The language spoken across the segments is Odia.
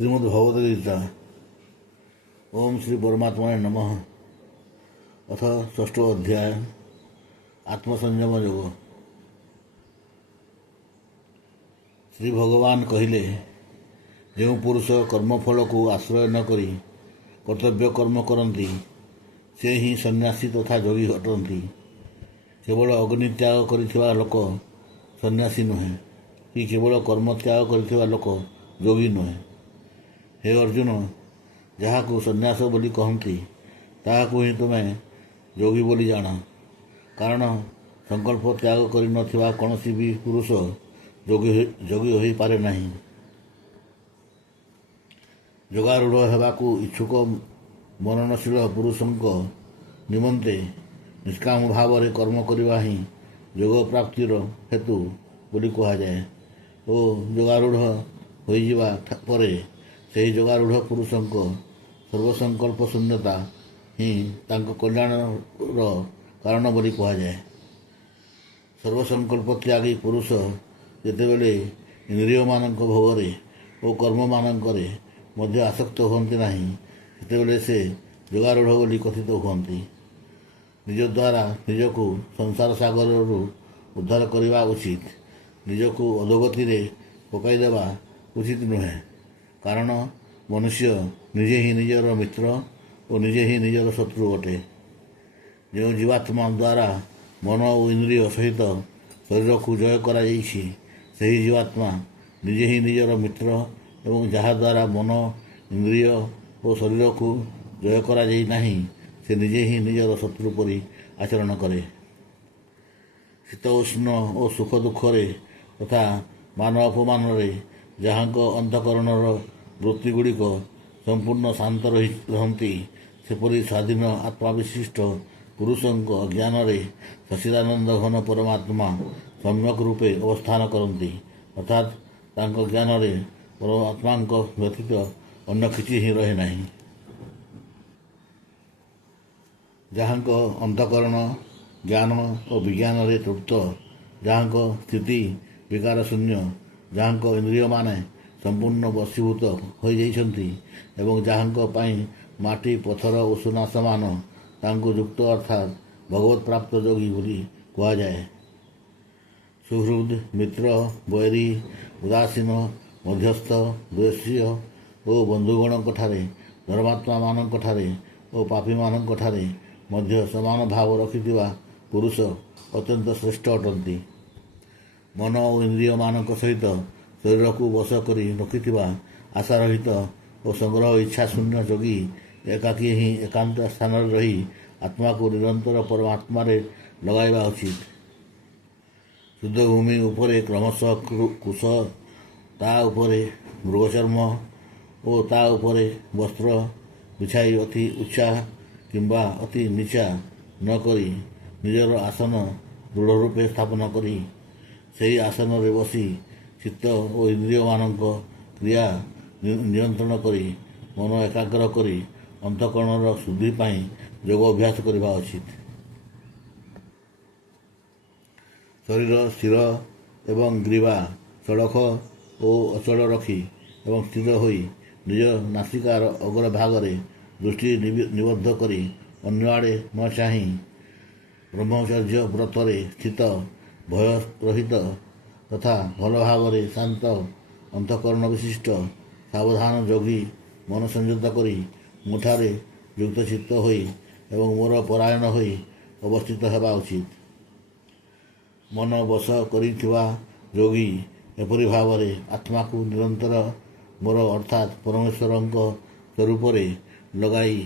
श्रीमद्भगवद्गीता। ओम श्री परमात्मा नमः। अथ षष्ठो अध्याय आत्मसंयम योग। श्री भगवान कहिले, जो पुरुष कर्मफल को आश्रय न करी कर्तव्य कर्म करती से ही सन्यासी तथा जोगी अटंती। केवल अग्नि त्याग करिथिबा लोक सन्यासी नुहे कि केवल कर्म त्याग करिथिबा लोक जोगी नुहे। हे अर्जुन, जहाँ को सन्यास बोली कहती ताहाकु ही तुम्हें जोगी बोली जान। कारण संकल्प त्याग करि नथिबा कौनसी भी पुरुष जोगी होई पारे नहीं। जोगारूढ़ हेबाकु इच्छुक मननशील पुरुषंक निमंते निष्काम भाव रे कर्म करवा ही योग प्राप्तिर हेतु बोली कहा जाए। ओ जोगारूढ़ होइजिबा परे ସେହି ଯୋଗାରୂଢ଼ ପୁରୁଷଙ୍କ ସର୍ବସଂକଳ୍ପ ଶୂନ୍ୟତା ହିଁ ତାଙ୍କ କଲ୍ୟାଣର କାରଣ ବୋଲି କୁହାଯାଏ। ସର୍ବସଂକଳ୍ପ ତ୍ୟାଗୀ ପୁରୁଷ ଯେତେବେଳେ ଇନ୍ଦ୍ରିୟମାନଙ୍କ ଭୋଗରେ ଓ କର୍ମମାନଙ୍କରେ ମଧ୍ୟ ଆସକ୍ତ ହୁଅନ୍ତି ନାହିଁ, ସେତେବେଳେ ସେ ଯୋଗାରୂଢ଼ ବୋଲି କଥିତ ହୁଅନ୍ତି। ନିଜ ଦ୍ୱାରା ନିଜକୁ ସଂସାର ସାଗରରୁ ଉଦ୍ଧାର କରିବା ଉଚିତ। ନିଜକୁ ଅଧୋଗତିରେ ପକାଇଦେବା ଉଚିତ ନୁହେଁ। कारण मनुष्य निजे ही निजर मित्र और निजे ही निजर शत्रु अटे। जो जीवात्मा द्वारा मन और इंद्रिय सहित शरीर को जय करा जाइछि, सही जीवात्मा निजे ही निजर मित्र एवं जहाँ द्वारा मन इंद्रिय और शरीर को जय करा जाई नहीं, से निजे ही निजर शत्रु परि आचरण करे। शीत उष्ण और सुख दुखरे तथा मान अपमान जहाँ अंतकरणर वृत्तिगुड़िक संपूर्ण शांत रहती, सेपरि स्वाधीन आत्माविशिष्ट पुरुषों ज्ञान सचिदानंद घन परमात्मा सम्यक रूपे अवस्थान करती। अर्थात तांको ज्ञान परमात्मा व्यतीत अन्य किछि ही रहे नहीं। जहाँ अंतकरण ज्ञान और विज्ञान रे तृप्त, जहाँ स्थिति विकार शून्य, जहाँ इंद्रिय माने संपूर्ण वशीभूत हो जाइछन्ति एवं जहाँ पाई माटी पथर उषुना समान तांको युक्त अर्थात भगवत प्राप्त जोगी बोली कहा जाए। सुहृद मित्र वैरी उदासीन मध्यस्थ द्वेष्य और बंधुगण ठारे धर्मात्मा मानक ठारे और पापी मानक ठारे मध्य समान भाव रखिथिबा पुरुष अत्यंत श्रेष्ठ अटंती। मन और इंद्रिय मानक सहित शरीर को वश करी रखिथिबा आशा रहित और संग्रह इच्छा शून्य जोगी एकाकी ही एकांत स्थान रही आत्मा को निरंतर परमात्मा रे लगाइबा उचित। शुद्ध भूमि उपरे क्रमशः कुश, ता उपरे मृगचर्म और ता उपरे वस्त्र बिछाई अति उच्चा किंबा अति नीचा न करी निजर आसन दृढ़ रूपे स्थापन करी सही आसन रे बसी चित्त और इंद्रिय मानक क्रिया नियंत्रण करी मन एकाग्र करी अंतकरणर शुद्धि पाई योग अभ्यास करबा उचित। शरीर स्थिर एवं ग्रीवा सड़क और अचल रखी एवं स्थिर होई निज नासिकार अग्र भागरे दृष्टि निबद्ध करी अन्य आड़े न चाही ब्रह्मचर्य व्रतरे स्थित भय रहित तथा भल भाव शांत अंतकरण विशिष्ट सावधान जोगी मन संयत करी मुठारे युक्त चित्त होई एवं मोर परायण होई अवस्थित हेबा उचित। मन वश करिथिबा जोगी एपरि भाव आत्मा को निरंतर मोर अर्थात परमेश्वरंक स्वरूप लगाई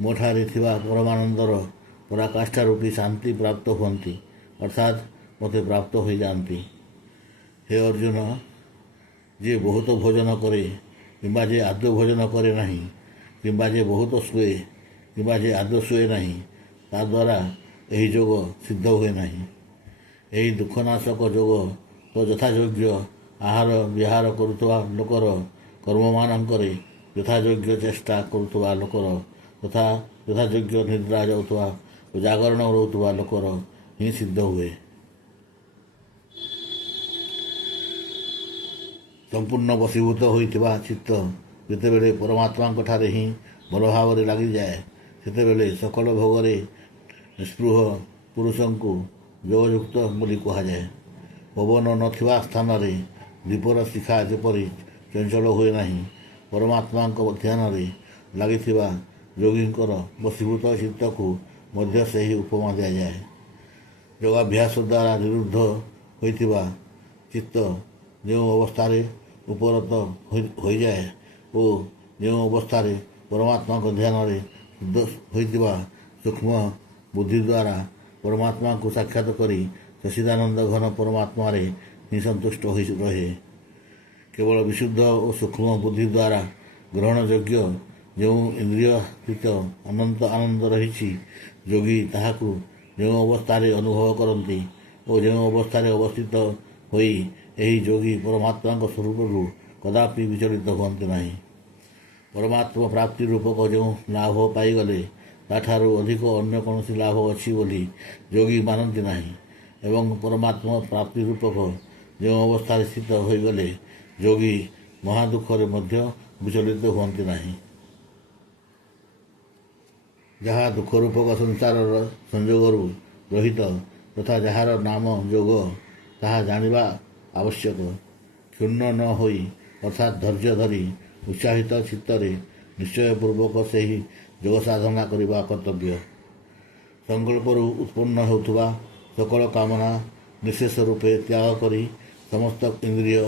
मोठारे थिबा परमानंदर पराकाष्ठा रूपी शांति प्राप्त हुअन्ति, अर्थात मते प्राप्त हो जाती। हे अर्जुन, जे बहुत भोजन करे किंबा जे आदौ भोजन करे नहीं, किंबा जे बहुत शुए किंबा जे आदौ शुए नहीं, ता द्वारा यही जोग सिद्ध हुए नहीं। यही दुखनाशक जोग तो यथायोग्य आहार विहार करुवा लोकर कर्ममानंकरे यथायोग्य चेष्टा करुवा लोकर तथा यथायोग्य निद्रा जाउथवा जागरण रोथवा लोकर ही सिद्ध हुए। संपूर्ण वशीभूत होइथिबा चित्त ଯେତେବେଳେ ପରମାତ୍ମାଙ୍କ ଠାରେ ହିଁ ଭଲ ଭାବରେ ଲାଗିଯାଏ ସେତେବେଳେ ସକଳ ଭୋଗରେ ନିସ୍ପୃହ ପୁରୁଷଙ୍କୁ ଯୋଗଯୁକ୍ତ ବୋଲି କୁହାଯାଏ। ପବନ ନଥିବା ସ୍ଥାନରେ ଦୀପର ଶିଖା ଯେପରି ଚଞ୍ଚଳ ହୁଏ ନାହିଁ, ପରମାତ୍ମାଙ୍କ ଧ୍ୟାନରେ ଲାଗିଥିବା ଯୋଗୀଙ୍କର ବଶୀଭୂତ ଚିତ୍ତକୁ ମଧ୍ୟ ସେହି ଉପମା ଦିଆଯାଏ। ଯୋଗାଭ୍ୟାସ ଦ୍ୱାରା ନିରୁଦ୍ଧ ହୋଇଥିବା ଚିତ୍ତ ଯେଉଁ ଅବସ୍ଥାରେ ଉପରତ ହୋଇଯାଏ ଓ ଯେଉଁ ଅବସ୍ଥାରେ ପରମାତ୍ମାଙ୍କ ଧ୍ୟାନରେ ଶୁଦ୍ଧ ହୋଇଥିବା ସୂକ୍ଷ୍ମ ବୁଦ୍ଧି ଦ୍ୱାରା ପରମାତ୍ମାଙ୍କୁ ସାକ୍ଷାତ କରି ସଚ୍ଚିଦାନନ୍ଦ ଘନ ପରମାତ୍ମାରେ ହିଁ ସନ୍ତୁଷ୍ଟ ହୋଇ ରହେ। କେବଳ ବିଶୁଦ୍ଧ ଓ ସୂକ୍ଷ୍ମ ବୁଦ୍ଧି ଦ୍ୱାରା ଗ୍ରହଣଯୋଗ୍ୟ ଯେଉଁ ଇନ୍ଦ୍ରିୟସ୍ଥିତ ଅନନ୍ତ ଆନନ୍ଦ ରହିଛି, ଯୋଗୀ ତାହାକୁ ଯେଉଁ ଅବସ୍ଥାରେ ଅନୁଭବ କରନ୍ତି ଓ ଯେଉଁ ଅବସ୍ଥାରେ ଅବସ୍ଥିତ ହୋଇ ଏହି ଯୋଗୀ ପରମାତ୍ମାଙ୍କ ସ୍ୱରୂପରୁ କଦାପି ବିଚଳିତ ହୁଅନ୍ତି ନାହିଁ। ପରମାତ୍ମା ପ୍ରାପ୍ତି ରୂପକ ଯେଉଁ ଲାଭ ପାଇଗଲେ ତାଠାରୁ ଅଧିକ ଅନ୍ୟ କୌଣସି ଲାଭ ଅଛି ବୋଲି ଯୋଗୀ ମାନନ୍ତି ନାହିଁ ଏବଂ ପରମାତ୍ମା ପ୍ରାପ୍ତି ରୂପକ ଯେଉଁ ଅବସ୍ଥାରେ ସ୍ଥିତ ହୋଇଗଲେ ଯୋଗୀ ମହାଦୁଃଖରେ ମଧ୍ୟ ବିଚଳିତ ହୁଅନ୍ତି ନାହିଁ। ଯାହା ଦୁଃଖ ରୂପକ ସଂସାରର ସଂଯୋଗରୁ ରହିତ ତଥା ଯାହାର ନାମ ଯୋଗ, ତାହା ଜାଣିବା ଆବଶ୍ୟକ। କ୍ଷୁଣ୍ଣ ନ ହୋଇ ଅର୍ଥାତ୍ ଧୈର୍ଯ୍ୟ ଧରି ଉତ୍ସାହିତ ଚିତ୍ତରେ ନିଶ୍ଚୟପୂର୍ବକ ସେହି ଯୋଗ ସାଧନା କରିବା କର୍ତ୍ତବ୍ୟ। ସଂକଳ୍ପରୁ ଉତ୍ପନ୍ନ ହେଉଥିବା ସକଳ କାମନା ନିଃଶେଷ ରୂପେ ତ୍ୟାଗ କରି ସମସ୍ତ ଇନ୍ଦ୍ରିୟ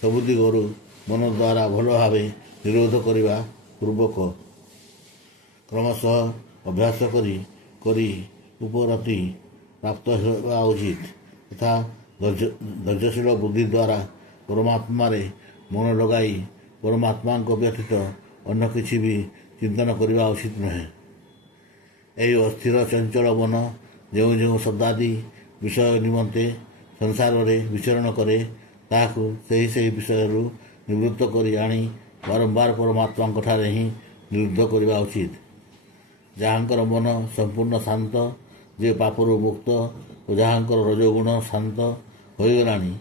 ସବୁ ଦିଗରୁ ମନ ଦ୍ୱାରା ଭଲ ଭାବେ ନିରୋଧ କରିବା ପୂର୍ବକ କ୍ରମଶଃ ଅଭ୍ୟାସ କରି କରି ଉପରତି ପ୍ରାପ୍ତ ହେବା ଉଚିତ ତଥା ଧୈର୍ଯ୍ୟଶୀଳ ବୁଦ୍ଧି ଦ୍ୱାରା ପରମାତ୍ମାରେ ମନ ଲଗାଇ ପରମାତ୍ମାଙ୍କ ବ୍ୟତୀତ ଅନ୍ୟ କିଛି ବି ଚିନ୍ତନ କରିବା ଉଚିତ ନୁହେଁ। ଏହି ଅସ୍ଥିର ଚଞ୍ଚଳ ମନ ଯେଉଁ ଯେଉଁ ଶବ୍ଦାଦି ବିଷୟ ନିମନ୍ତେ ସଂସାରରେ ବିଚରଣ କରେ ତାହାକୁ ସେହି ବିଷୟରୁ ନିବୃତ୍ତ କରି ଆଣି ବାରମ୍ବାର ପରମାତ୍ମାଙ୍କ ଠାରେ ହିଁ ନିରୁଦ୍ଧ କରିବା ଉଚିତ। ଯାହାଙ୍କର ମନ ସମ୍ପୂର୍ଣ୍ଣ ଶାନ୍ତ, ଯେ ପାପରୁ ମୁକ୍ତ ଓ ଯାହାଙ୍କର ରଜୋଗୁଣ ଶାନ୍ତ ହୋଇଗଲାଣି,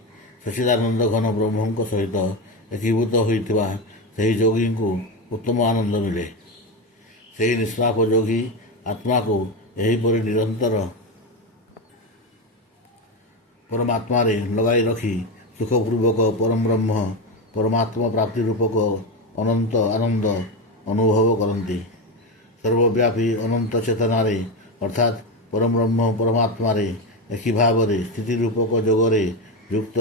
ସଚ୍ଚିଦାନନ୍ଦ ଘନ ବ୍ରହ୍ମଙ୍କ ସହିତ ଏକୀଭୂତ ହୋଇଥିବା ସେହି ଯୋଗୀଙ୍କୁ ଉତ୍ତମ ଆନନ୍ଦ ମିଳେ। ସେହି ନିଷ୍ପାପ ଯୋଗୀ ଆତ୍ମାକୁ ଏହିପରି ନିରନ୍ତର ପରମାତ୍ମାରେ ଲଗାଇ ରଖି ସୁଖପୂର୍ବକ ପରମବ୍ରହ୍ମ ପରମାତ୍ମା ପ୍ରାପ୍ତି ରୂପକ ଅନନ୍ତ ଆନନ୍ଦ ଅନୁଭବ କରନ୍ତି। ସର୍ବବ୍ୟାପୀ ଅନନ୍ତ ଚେତନାରେ ଅର୍ଥାତ୍ ପରମବ୍ରହ୍ମ ପରମାତ୍ମାରେ ଏକି ଭାବରେ ସ୍ଥିତି ରୂପକ ଯୋଗରେ ଯୁକ୍ତ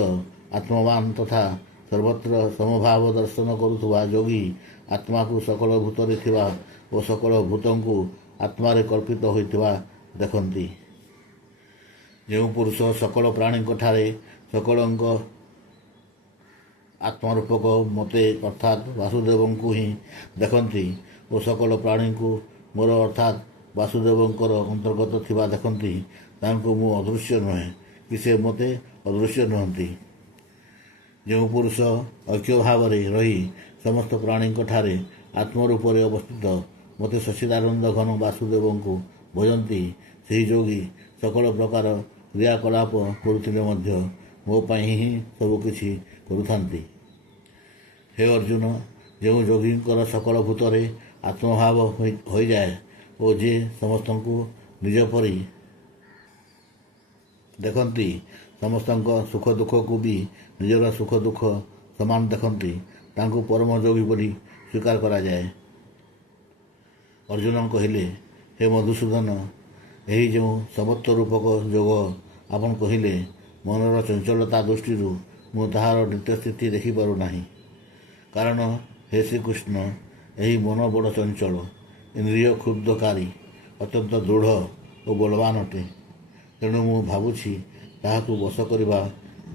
ଆତ୍ମବାନ ତଥା ସର୍ବତ୍ର ସମଭାବ ଦର୍ଶନ କରୁଥିବା ଯୋଗୀ ଆତ୍ମାକୁ ସକଳ ଭୂତରେ ଥିବା ଓ ସକଳ ଭୂତଙ୍କୁ ଆତ୍ମାରେ କଳ୍ପିତ ହୋଇଥିବା ଦେଖନ୍ତି। ଯେଉଁ ପୁରୁଷ ସକଳ ପ୍ରାଣୀଙ୍କ ଠାରେ ସକଳଙ୍କ ଆତ୍ମରୂପକ ମୋତେ ଅର୍ଥାତ୍ ବାସୁଦେବଙ୍କୁ ହିଁ ଦେଖନ୍ତି ଓ ସକଳ ପ୍ରାଣୀଙ୍କୁ ମୋର ଅର୍ଥାତ୍ ବାସୁଦେବଙ୍କର ଅନ୍ତର୍ଗତ ଥିବା ଦେଖନ୍ତି, ତାଙ୍କୁ ମୁଁ ଅଦୃଶ୍ୟ ନୁହେଁ କି ସେ ମୋତେ ଅଦୃଶ୍ୟ ନୁହନ୍ତି। ଯେଉଁ ପୁରୁଷ ଐକ୍ୟ ଭାବରେ ରହି ସମସ୍ତ ପ୍ରାଣୀଙ୍କ ଠାରେ ଆତ୍ମରୂପରେ ଅବସ୍ଥିତ ମୋତେ ସଚ୍ଚିଦାନନ୍ଦ ଘନ ବାସୁଦେବଙ୍କୁ ଭଜନ୍ତି, ସେହି ଯୋଗୀ ସକଳ ପ୍ରକାର କ୍ରିୟାକଳାପ କରୁଥିଲେ ମଧ୍ୟ ମୋ ପାଇଁ ହିଁ ସବୁକିଛି କରୁଥାନ୍ତି। ହେ ଅର୍ଜୁନ, ଯେଉଁ ଯୋଗୀଙ୍କର ସକଳ ଭୂତରେ ଆତ୍ମଭାବ ହୋଇଯାଏ ଓ ଯେ ସମସ୍ତଙ୍କୁ ନିଜ ପରି ଦେଖନ୍ତି, ସମସ୍ତଙ୍କ ସୁଖ ଦୁଃଖକୁ ବି ନିଜର ସୁଖ ଦୁଃଖ ସମାନ ଦେଖନ୍ତି, ତାଙ୍କୁ ପରମ ଯୋଗୀ ବୋଲି ସ୍ୱୀକାର କରାଯାଏ। ଅର୍ଜୁନ କହିଲେ, ହେ ମଧୁସୂଦନ, ଏହି ଯେଉଁ ସମତ୍ୱ ରୂପକ ଯୋଗ ଆପଣ କହିଲେ, ମନର ଚଞ୍ଚଳତା ଦୃଷ୍ଟିରୁ ମୁଁ ତାହାର ନିତ୍ୟ ସ୍ଥିତି ଦେଖିପାରୁନାହିଁ। କାରଣ ହେ ଶ୍ରୀକୃଷ୍ଣ, ଏହି ମନ ବଡ଼ ଚଞ୍ଚଳ, ଇନ୍ଦ୍ରିୟ କ୍ଷୁବ୍ଧକାରୀ, ଅତ୍ୟନ୍ତ ଦୃଢ଼ ଓ ବଳବାନ ଅଟେ। ତେଣୁ ମୁଁ ଭାବୁଛି ତାହାକୁ ବଶ କରିବା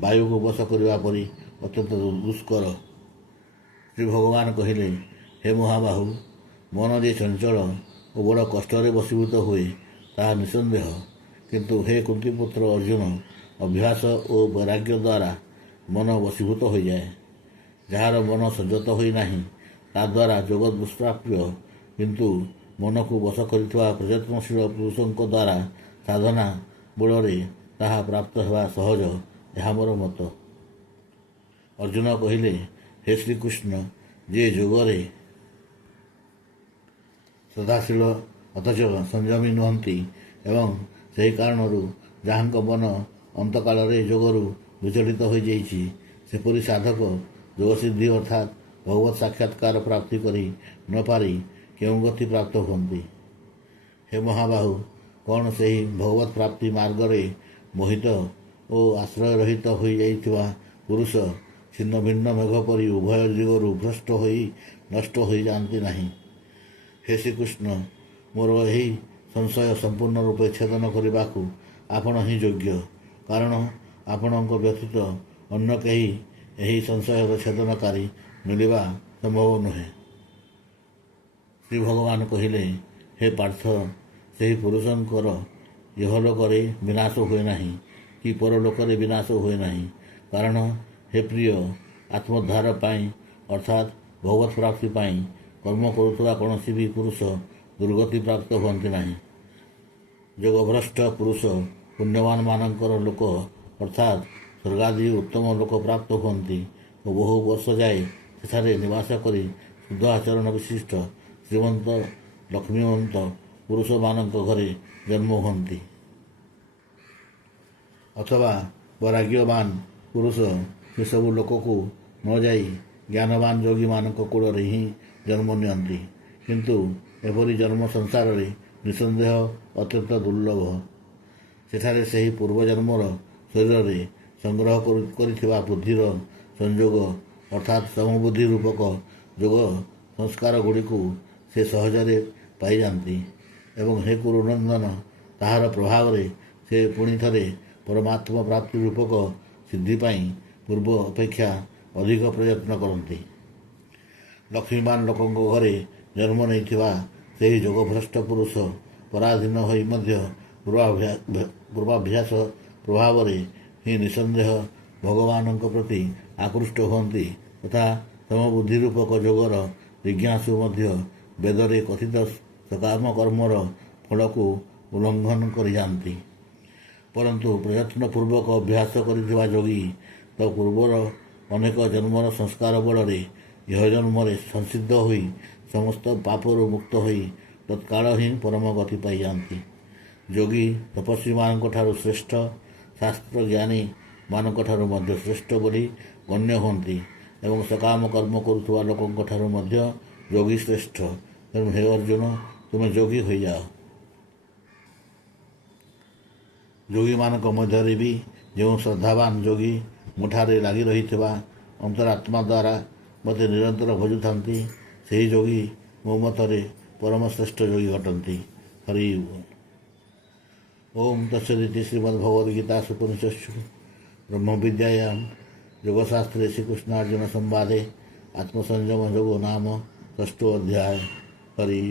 ବାୟୁକୁ ବଶ କରିବା ପରି ଅତ୍ୟନ୍ତ ଦୁଷ୍କର। ଶ୍ରୀ ଭଗବାନ କହିଲେ, ହେ ମହାବାହୁ, ମନ ଯେ ଚଞ୍ଚଳ ଓ ବଡ଼ କଷ୍ଟରେ ବଶୀଭୂତ ହୁଏ ତାହା ନିଃସନ୍ଦେହ। କିନ୍ତୁ ହେ କୁନ୍ତିପୁତ୍ର ଅର୍ଜୁନ, ଅଭ୍ୟାସ ଓ ବୈରାଗ୍ୟ ଦ୍ୱାରା ମନ ବଶୀଭୂତ ହୋଇଯାଏ। ଯାହାର ମନ ସଂଯତ ହୋଇନାହିଁ ତାଦ୍ୱାରା ଯୋଗ ଦୁଷ୍ପ୍ରାପ୍ୟ, କିନ୍ତୁ ମନକୁ ବଶ କରିଥିବା ପ୍ରଯତ୍ନଶୀଳ ପୁରୁଷଙ୍କ ଦ୍ୱାରା ସାଧନା ବଳରେ ତାହା ପ୍ରାପ୍ତ ହେବା ସହଜ, ଏହା ମୋର ମତ। ଅର୍ଜୁନ କହିଲେ, ହେ ଶ୍ରୀକୃଷ୍ଣ, ଯେ ଯୋଗରେ ଶ୍ରଦ୍ଧାଶୀଳ ଅଥଚ ସଂଯମୀ ନୁହନ୍ତି ଏବଂ ସେହି କାରଣରୁ ଯାହାଙ୍କ ମନ ଅନ୍ତକାଳରେ ଯୋଗରୁ ବିଚଳିତ ହୋଇଯାଇଛି ସେପରି ସାଧକ ଯୋଗସିଦ୍ଧି ଅର୍ଥାତ୍ ଭଗବତ ସାକ୍ଷାତକାର ପ୍ରାପ୍ତି କରି ନ ପାରି କେଉଁ ଗତି ପ୍ରାପ୍ତ ହୁଅନ୍ତି? ହେ ମହାବାହୁ, କ'ଣ ସେହି ଭଗବତ ପ୍ରାପ୍ତି ମାର୍ଗରେ ମୋହିତ ଓ ଆଶ୍ରୟ ରହିତ ହୋଇଯାଇଥିବା ପୁରୁଷ ଛିନ୍ନ ଭିନ୍ନ ମେଘ ପରି ଉଭୟ ଦିଗରୁ ଭ୍ରଷ୍ଟ ହୋଇ ନଷ୍ଟ ହୋଇଯାଆନ୍ତି ନାହିଁ? ହେ ଶ୍ରୀକୃଷ୍ଣ, ମୋର ଏହି ସଂଶୟ ସମ୍ପୂର୍ଣ୍ଣ ରୂପେ ଛେଦନ କରିବାକୁ ଆପଣ ହିଁ ଯୋଗ୍ୟ, କାରଣ ଆପଣଙ୍କ ବ୍ୟତୀତ ଅନ୍ୟ କେହି ଏହି ସଂଶୟର ଛେଦନକାରୀ ମିଳିବା ସମ୍ଭବ ନୁହେଁ। ଶ୍ରୀ ଭଗବାନ କହିଲେ, ହେ ପାର୍ଥ, ସେହି ପୁରୁଷଙ୍କର ଇହଲୋକରେ ବିନାଶ ହୁଏ ନାହିଁ କି ପରଲୋକରେ ବିନାଶ ହୁଏ ନାହିଁ, କାରଣ ହେ ପ୍ରିୟ, ଆତ୍ମୋଦ୍ଧାର ପାଇଁ ଅର୍ଥାତ୍ ଭଗବତ ପ୍ରାପ୍ତି ପାଇଁ କର୍ମ କରୁଥିବା କୌଣସି ବି ପୁରୁଷ ଦୁର୍ଗତି ପ୍ରାପ୍ତ ହୁଅନ୍ତି ନାହିଁ। ଯୋଗଭ୍ରଷ୍ଟ ପୁରୁଷ ପୁଣ୍ୟବାନମାନଙ୍କର ଲୋକ ଅର୍ଥାତ୍ ସ୍ୱର୍ଗାଦି ଉତ୍ତମ ଲୋକ ପ୍ରାପ୍ତ ହୁଅନ୍ତି ଓ ବହୁ ବର୍ଷ ଯାଏ ସେଠାରେ ନିବାସ କରି ଶୁଦ୍ଧ ଆଚରଣ ବିଶିଷ୍ଟ ଶ୍ରୀମନ୍ତ ଲକ୍ଷ୍ମୀବନ୍ତ ପୁରୁଷମାନଙ୍କ ଘରେ ଜନ୍ମ ହୁଅନ୍ତି। ଅଥବା ବୈରାଗ୍ୟବାନ ପୁରୁଷ ସେସବୁ ଲୋକକୁ ନ ଯାଇ ଜ୍ଞାନବାନ ଯୋଗୀମାନଙ୍କ କୂଳରେ ହିଁ ଜନ୍ମ ନିଅନ୍ତି, କିନ୍ତୁ ଏପରି ଜନ୍ମ ସଂସାରରେ ନିଃସନ୍ଦେହ ଅତ୍ୟନ୍ତ ଦୁର୍ଲଭ। ସେଠାରେ ସେହି ପୂର୍ବଜନ୍ମର ଶରୀରରେ ସଂଗ୍ରହ କରିଥିବା ବୁଦ୍ଧିର ସଂଯୋଗ ଅର୍ଥାତ୍ ସମବୁଦ୍ଧି ରୂପକ ଯୋଗ ସଂସ୍କାର ଗୁଡ଼ିକୁ ସେ ସହଜରେ ପାଇଯାଆନ୍ତି ଏବଂ ହେ କୁରୁନନ୍ଦନ, ତାହାର ପ୍ରଭାବରେ ସେ ପୁଣି ଥରେ ପରମାତ୍ମ ପ୍ରାପ୍ତି ରୂପକ ସିଦ୍ଧି ପାଇଁ ପୂର୍ବ ଅପେକ୍ଷା ଅଧିକ ପ୍ରୟତ୍ନ କରନ୍ତି। ଲକ୍ଷ୍ମୀବାନ ଲୋକଙ୍କ ଘରେ ଜନ୍ମ ନେଇଥିବା ସେହି ଯୋଗଭ୍ରଷ୍ଟ ପୁରୁଷ ପରାଧୀନ ହୋଇ ମଧ୍ୟ ପୂର୍ବାଭ୍ୟାସ ପ୍ରଭାବରେ ହିଁ ନିଃସନ୍ଦେହ ଭଗବାନଙ୍କ ପ୍ରତି ଆକୃଷ୍ଟ ହୁଅନ୍ତି ତଥା ସମବୁଦ୍ଧି ରୂପକ ଯୋଗର ଜିଜ୍ଞାସୁ ମଧ୍ୟ ବେଦରେ କଥିତ ସକାମ କର୍ମର ଫଳକୁ ଉଲ୍ଲଙ୍ଘନ କରିଯାଆନ୍ତି। ପରନ୍ତୁ ପ୍ରୟତ୍ନପୂର୍ବକ ଅଭ୍ୟାସ କରିଥିବା ଯୋଗୀ ତ ପୂର୍ବର ଅନେକ ଜନ୍ମର ସଂସ୍କାର ବଳରେ ଇହ ଜନ୍ମରେ ସଂସିଦ୍ଧ ହୋଇ ସମସ୍ତ ପାପରୁ ମୁକ୍ତ ହୋଇ ତତ୍କାଳ ହିଁ ପରମ ଗତି ପାଇଯାଆନ୍ତି। ଯୋଗୀ ତପସ୍ୱୀମାନଙ୍କ ଠାରୁ ଶ୍ରେଷ୍ଠ, ଶାସ୍ତ୍ରଜ୍ଞାନୀ ମାନଙ୍କ ଠାରୁ ମଧ୍ୟ ଶ୍ରେଷ୍ଠ ବୋଲି ଗଣ୍ୟ ହୁଅନ୍ତି ଏବଂ ସକାମ କର୍ମ କରୁଥିବା ଲୋକଙ୍କ ଠାରୁ ମଧ୍ୟ ଯୋଗୀ ଶ୍ରେଷ୍ଠ। ତେଣୁ ହେ ଅର୍ଜୁନ, ତୁମେ ଯୋଗୀ ହୋଇଯାଅ। ଯୋଗୀମାନଙ୍କ ମଧ୍ୟରେ ବି ଯେଉଁ ଶ୍ରଦ୍ଧାବାନ ଯୋଗୀ ମୁଠାରେ ଲାଗି ରହିଥିବା ଅନ୍ତରାତ୍ମା ଦ୍ୱାରା ମୋତେ ନିରନ୍ତର ଭଜୁଥାନ୍ତି, ସେହି ଯୋଗୀ ମୋ ମତରେ ପରମ ଶ୍ରେଷ୍ଠ ଯୋଗୀ ଅଟନ୍ତି। ହରି ଓମ୍ ତତ୍ସଦିତି। ଶ୍ରୀମଦ୍ଭଗବଦ୍ଗୀତା ଉପନିଷତ୍ସୁ ବ୍ରହ୍ମବିଦ୍ୟାୟାଂ ଯୋଗଶାସ୍ତ୍ରେ ଶ୍ରୀକୃଷ୍ଣାର୍ଜୁନ ସମ୍ବାଦେ ଆତ୍ମସଂଯମ ଯୋଗ ନାମ ଷଷ୍ଠୋ ଅଧ୍ୟାୟ। ହରି।